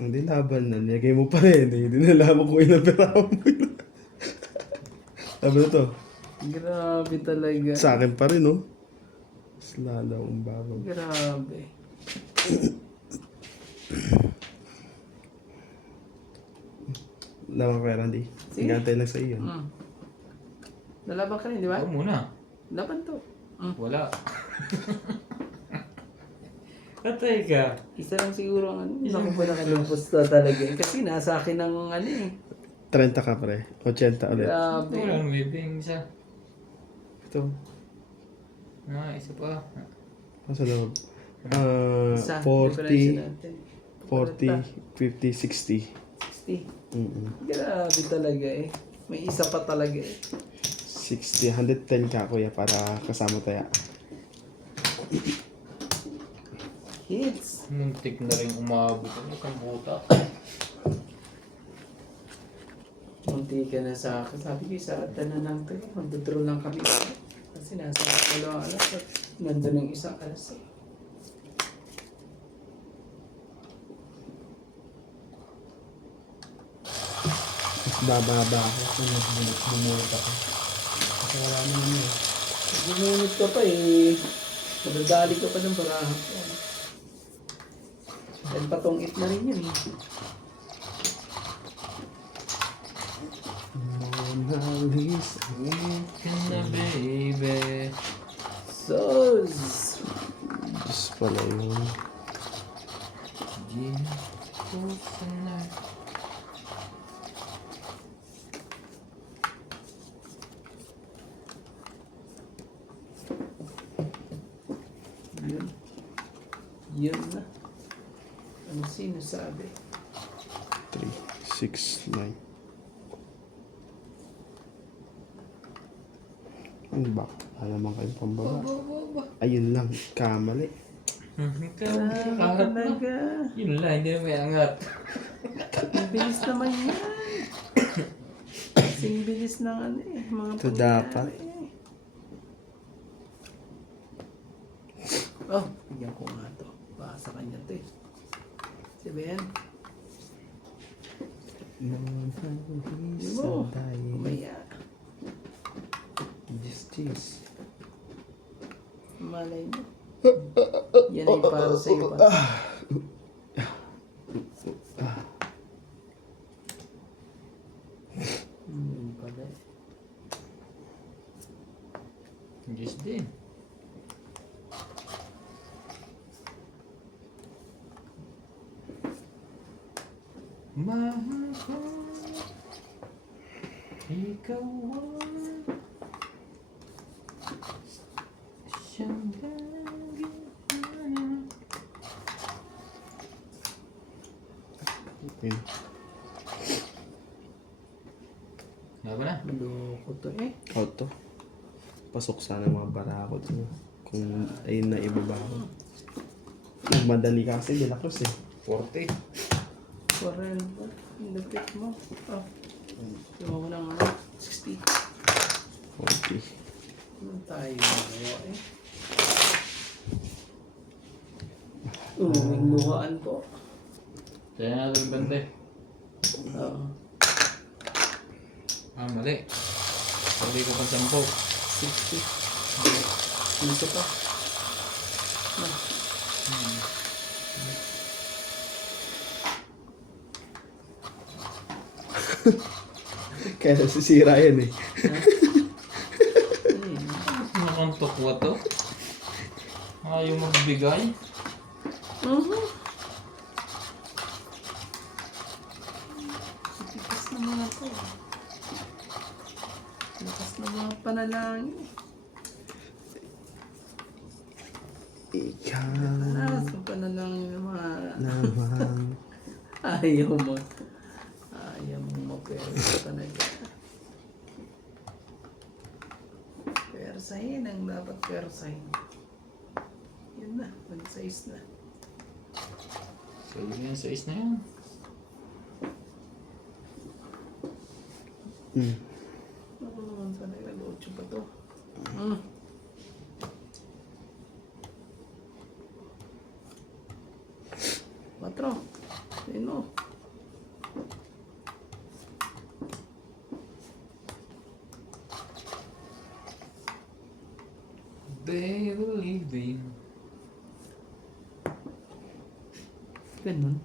Hindi laban na. Nilagay mo pa rin. Hindi nalaman kung ilang pera mo yun. Sabi na to. Grabe talaga. Sa akin pa rin, no? Mas lalo akong bago. Grabe. Laman kaya, Randy. Sige. Hingantay lang sa iyo. Mm. Nalaban ka rin, di ba? Ikaw muna. Laban to. Wala. Patay ka. Isa lang siguro ang ano. Naku po na kalupos to talaga. Kasi nasa akin ang ano eh. 30 ka, pre. 80 ulit. Grabe. Wala, may bing isa. Ito. Isa pa. Sa loob. Isa. 40, Differential natin. 40, 50, 60. 60. Mm-mm. Grabe talaga eh. May isa pa talaga eh. 60, 110 ka, kuya, para kasama tayo. Hits. Muntik na rin umabot ang isang buta. Munti ka na sa akin. Sabi ko, isa at na lang to. Magdodro lang kami. Kasi nasa dalawang alas at nandun ang isang alas eh. Mas bababa ako kung bumulot ako. Kasi wala naman yun. Gumunod ka pa eh. Madadali ka pa ng barahan ko. Dahil patong-it na rin yun eh. Mona Lisa. Ka na, baby. Sos! Diyos pala yun. Gin ko na. Yun. Yun na. Ano sinasabi? 3, 6, 9. Ano ba? Alam naman kayong pambaba. Ayun lang. Kamali. Grabe Kaharap na. talaga. Yun lang, hindi na may angat. Ang bilis naman yan. Kasing bilis ng ano eh. Mga Ito dapat. pangyayari eh. Oh, bigyan ko nga to. Baka sa kanya to eh. Si Ben. Mona Di Lisa. mo. Dahil. Kumaya. Justice. Malay mo. Yan ay para sa iyo pa. Yun pala eh. Diyos din. Mahal ko, ikaw ang siyang lagi na. Yun. Laban na. Loko to eh. Auto. Pasok sana mga barako to. Kung ayun na ibaba ko. Nagmadali kasi, de la Cruz eh. 40. 40. Lupit mo. Oh. Yung ako ng 60. 40. Ano tayo magawa eh? Uwing luhaan po. Kaya natin bante. Oo. Mali. Hindi ko pa 10. 60. Dito pa. Ah. Kaya nasisira yan eh. Nakantok ko to. Ayaw magbigay. Lakas na mga to. Lakas na mga panalangin. Ikaw Lakas na panalangin ng mga... naman. Ayaw mo. Ayaw mo mapwersa talaga. Pwersahin ang dapat pwersahin. Yun na, mag-size na. So yun yung size na yan. Hmm. Ako better living. Ganun.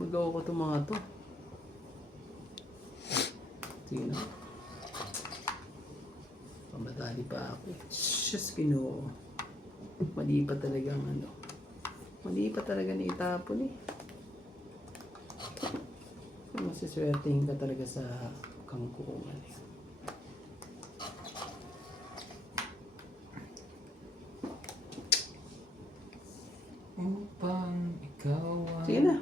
Magawa ko itong mga to. Sige na. Pamadali pa ako. Diyos Ginoo. Mali pa talagang ano. Mali pa talaga na itapon eh. Masiswertehin ka talaga sa kangkungan eh. Upang ikaw ang... Sige na.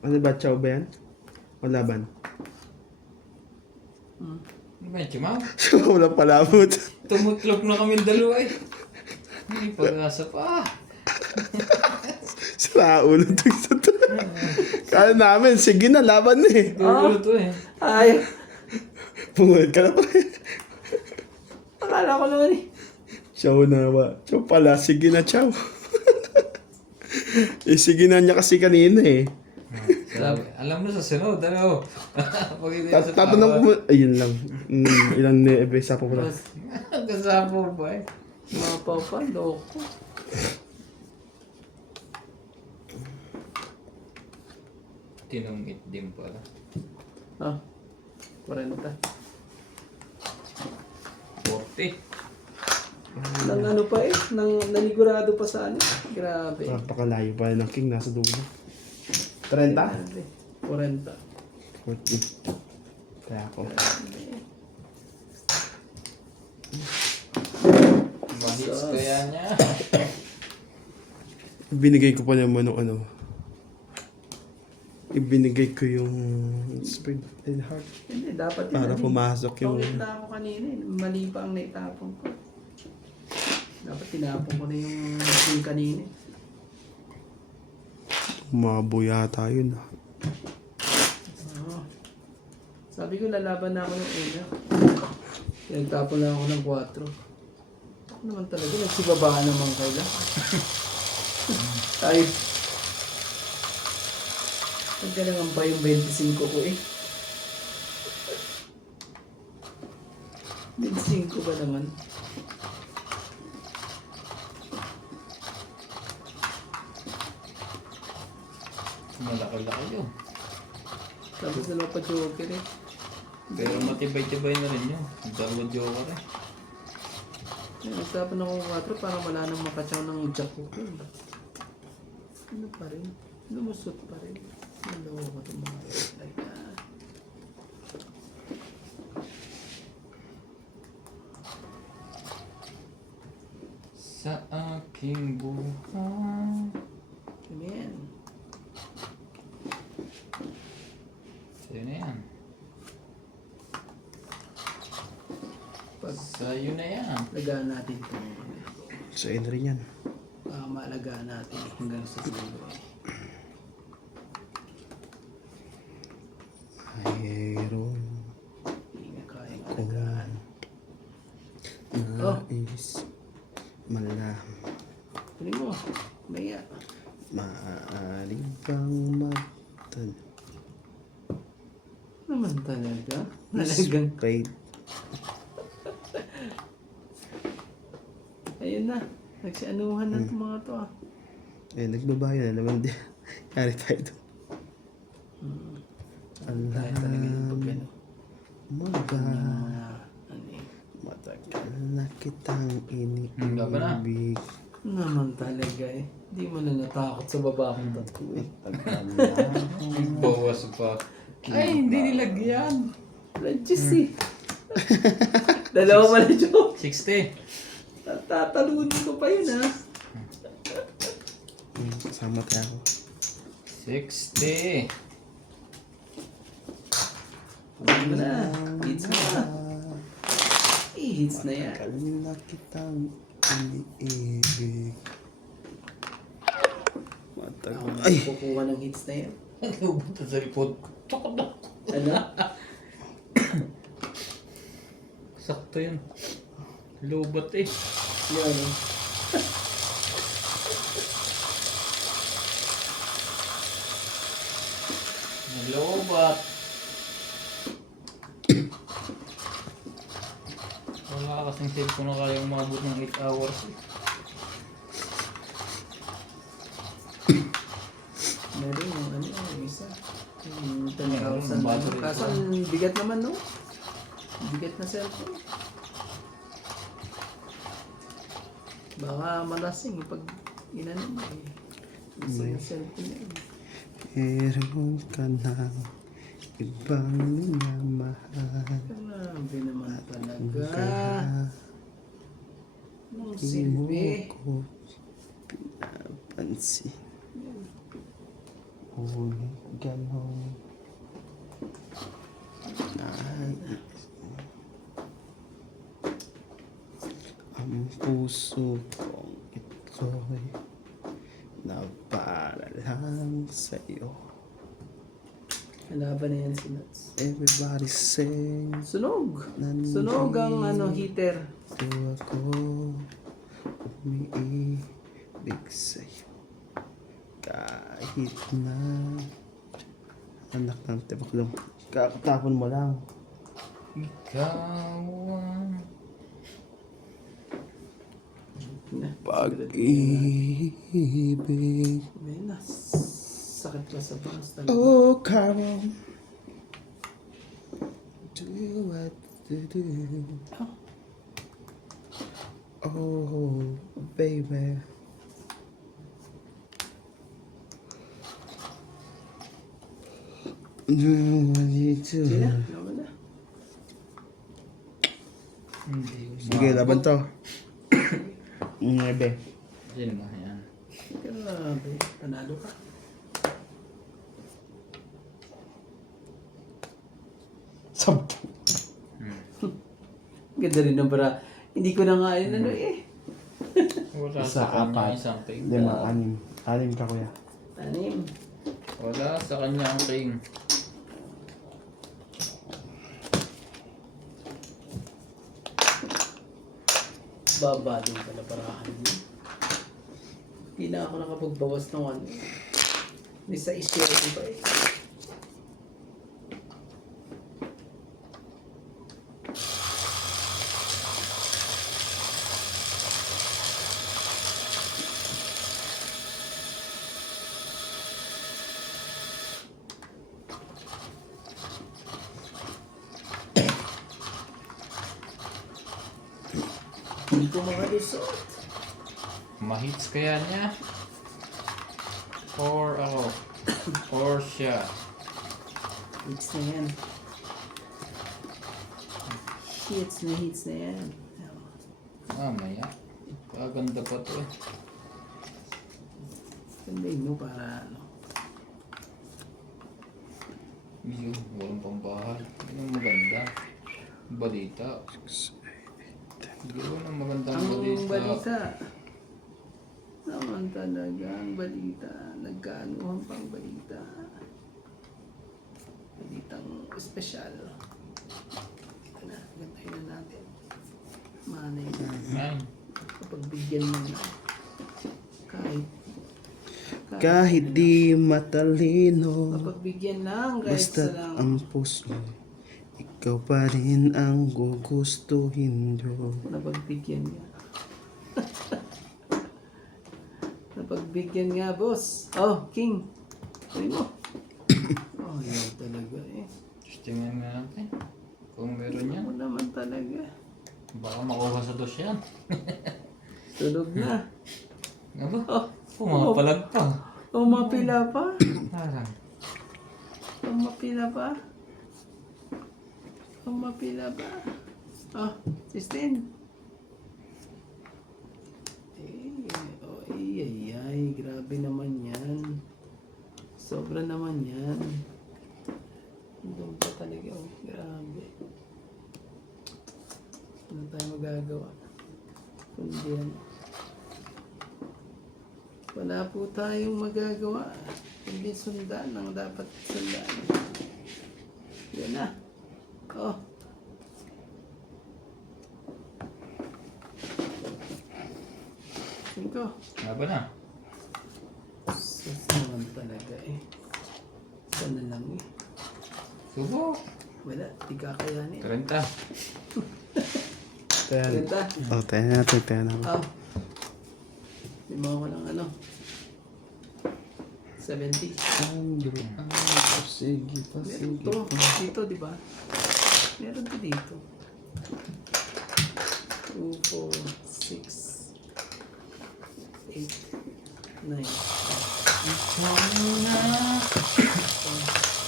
Ano ba, chow ba yan? O laban? Ano ba yung Chimaw? Walang palabot. Tumutlok na kami dalawa eh. May pag-asa pa. Sira ulo to isa to. Kaya namin, sige na, laban na eh. Gugulo to eh. Ay, Pungod ka na pa eh. akala ko naman eh. Chow na ba? Chow pala, sige na chow. Eh, sige na niya kasi kanina eh. Sabi, alam mo sa sunod, ano? Pag hindi sa Tatanong ko mo, ayun lang. Ilang nebe sa po pala. Mas Kasama ba eh? mga papa, loko. Tinungit din pala. Ah, 40. 40. Nang ano pa eh, nanigurado pa sa ano. Grabe. Napakalayo pa ng king, nasa dulo. 30? Grabe. 40. 40. Kaya ako. Manits kaya niya. Binigay ko pa naman ng ano. Ibinigay ko yung spring and heart. Hindi, dapat yun. Para ano eh. pumasok yung... Pangit na ako kanina eh. Mali pa ang naitapon ko. Dapat tinapon ko na yung kanina eh. Umabo yata yun. Oo. Sabi ko lalaban na ako ng una. Nagtapon lang ako ng 4. Ako naman talaga, nagsibabaan naman kaila. Tayo. Pagka naman pa yung 25 ko eh. 25 ba naman? Malaki-laki yun. Tapos na pa joker eh. Pero matibay-tibay na rin yun. Dalawang joker eh. Nagtapon ako ng 4 para wala nang makatsaw ng jack ko. Ano pa rin? Lumusot pa rin. Nalawa ko itong mga like Sa aking buhay. Amen. Sa'yo na yan. Pag Sa'yo na yan. lagaan natin itong Sa rin yan. maalagaan natin hanggang sa dulo. Mayroon Hindi na kayang alagaan. nais malam. Kunin mo. Maya. Maaari bang magtan... Naman talaga. Nalagang. Paid. Ayun na. Nagsianuhan na itong mga to ah. Eh, nagbabayo na naman din. Yari tayo doon. Tayo talaga yung pag ano. Maga. Ano eh. Matagal na kitang Laban na. iniibig. Naman talaga eh. Hindi mo na natakot sa babaeng tatlo eh. Bawas pa. Ay, hindi nilagyan. Lanches eh. Dalawa pala joke. 60. Tatalunin ko pa yun ha. Kasama tayo ako. 60. Ano na? Hits na. Hits na yan. Matagal na kitang iniibig. Matagal. Ay! Kukuha ng hits na yan. Ano ba ito sa likod? Tsaka na. Ano? Sakto yun. Lobat eh. Yan. Lobat. Wala kasing cellphone na kayang umabot ng 8 hours. Meron yung ano, yung isa. Yung Meron, 10,000. battery Kaso pa. ang bigat naman, no? Bigat na cellphone. Baka malasing pag inano mo eh. Isa yung cellphone na yun. Meron ka ng ibang minamahal. Grabe naman talaga. Kaya Anong di mo silbi? ko pinapansin. Ngunit ganon ay ang puso kong ito'y na para lang sa'yo. Halaban na yan si Nuts. Everybody sing. Sunog! Sunog ang ano, heater. Ito ako umiibig sa'yo. Kahit na anak ng tibaklong. Kakatapon mo lang. Ikaw ang... Na, Pag-ibig. may sakit pa sa bangs talaga. Oh, come on. Do what to do. Oh, baby. Do what you do. Sige na, laban na. Hindi. Sige, laban to. Nebe. Yan ba yan? Grabe, panalo ka. Sampu. Ganda rin ng para. Hindi ko na nga yun ano eh. Wala Isa, sa kanya apat. isang king. 5, 6. 6 ka, kuya. Tanim. Wala sa kanya ang king. Baba din pala parahan niya. Hindi na ako nakapagbawas ng ano. May sa isyo pa eh. Hindi ko makalusot. Mahits kaya niya? Or ako? Or siya? Hits na yan. Hits na yan. Mamaya. Kaganda pa to eh. Ganda mo para ano. Yun, walang pambahay. Yun ang maganda. Balita. Yun ang magandang Ang balita. balita. Naman talaga ang balita. Nagkaanuhan pang balita. Balitang espesyal. Ito na, gantahin na natin. Manay na. Yan. Kapag bigyan mo na. Kahit di matalino, Kapag bigyan lang, kahit basta sa lang. ang puso, ikaw pa rin ang gugustuhin nyo. Napagbigyan nga. Napagbigyan nga, boss. Oh, King. Tuloy mo. Oh, yun talaga eh. Tingnan nga natin. Kung meron yan. Ano naman talaga. Baka makuha sa dos yan. Tulog na. Nga ba? Oh, Pumapalag pa. umapila pa. Parang. Umapila pa. Umapila pa. Oh, 16. Ay, grabe naman yan. Sobra naman yan. Doon pa talaga, oh. Grabe. Ano tayo magagawa? Kundi yan. Wala po tayong magagawa. Kundi sundan ang dapat sundan. Yan na. Oh. Cinco. Nga ba na? Naman talaga eh. Sana lang eh. Subo. Wala, di kakayanin. 30. Tayan. 30. Oh, tayan natin, tayan natin. Ah. Lima ko lang ano. 70. Sige pa, Meron to. Dito, di ba? Meron to dito. 2, 4, 6, 8, 9.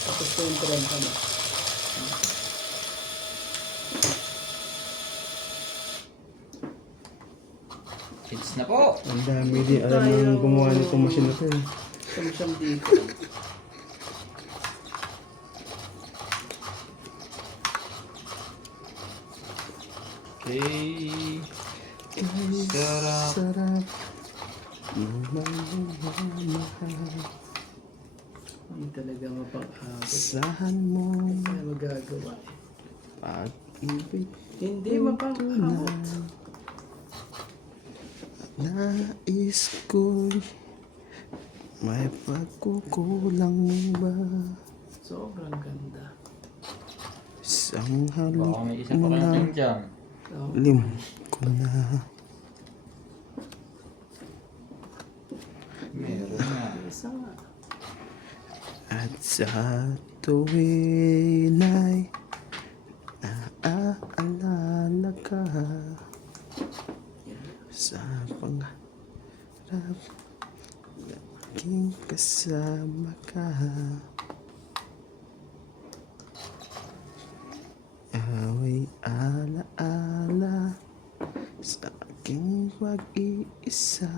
Tapos po yung 30 na. Hits na po. Ang dami din alam ng gumawa nitong machine na to. eh. Siyam dito. Okay. Sarap. Sarap. Hindi talaga mapang-abot. Saan mo Kaya magagawa eh. pag-ibig Hindi mapang-abot. nais ko'y may pagkukulang ba? Sobrang ganda. Isang Baka halik may isa mo pa na lang dyan. So, lim ko na. Meron na. isa nga. At sa tuwin ay naaalala ka sa pangarap naging kasama ka. Away alaala sa aking pag-iisa.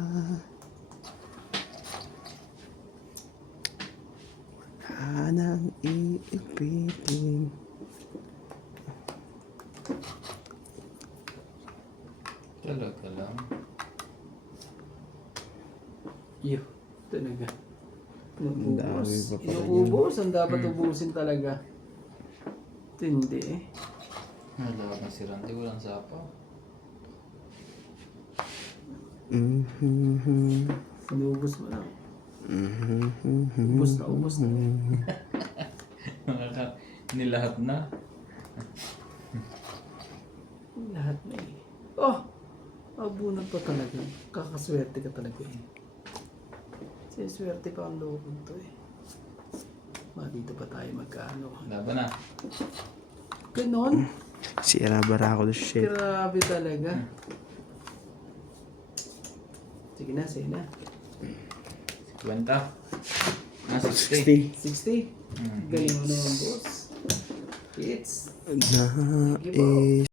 Wala nang iipitin. Talaga lang. Iyo, talaga. Ang dami Inuubos. pa pala Inuubos. Ang dapat ubusin talaga. Ito hindi eh. Wala na si Randy. Walang sapaw. Inuubos mo lang. Ubos na, ubos na. Nilahat na. Lahat na eh. Oh! Abunod pa talaga. Kakaswerte ka talaga eh. Swerte pa ang loob to eh. Dito pa tayo magkano. Laban na. Ganon. Sira bara ako the shit. Grabe talaga. Sige na, sige na. 50. 60. 60. 60. Galing mo naman, boss. Hits. Nais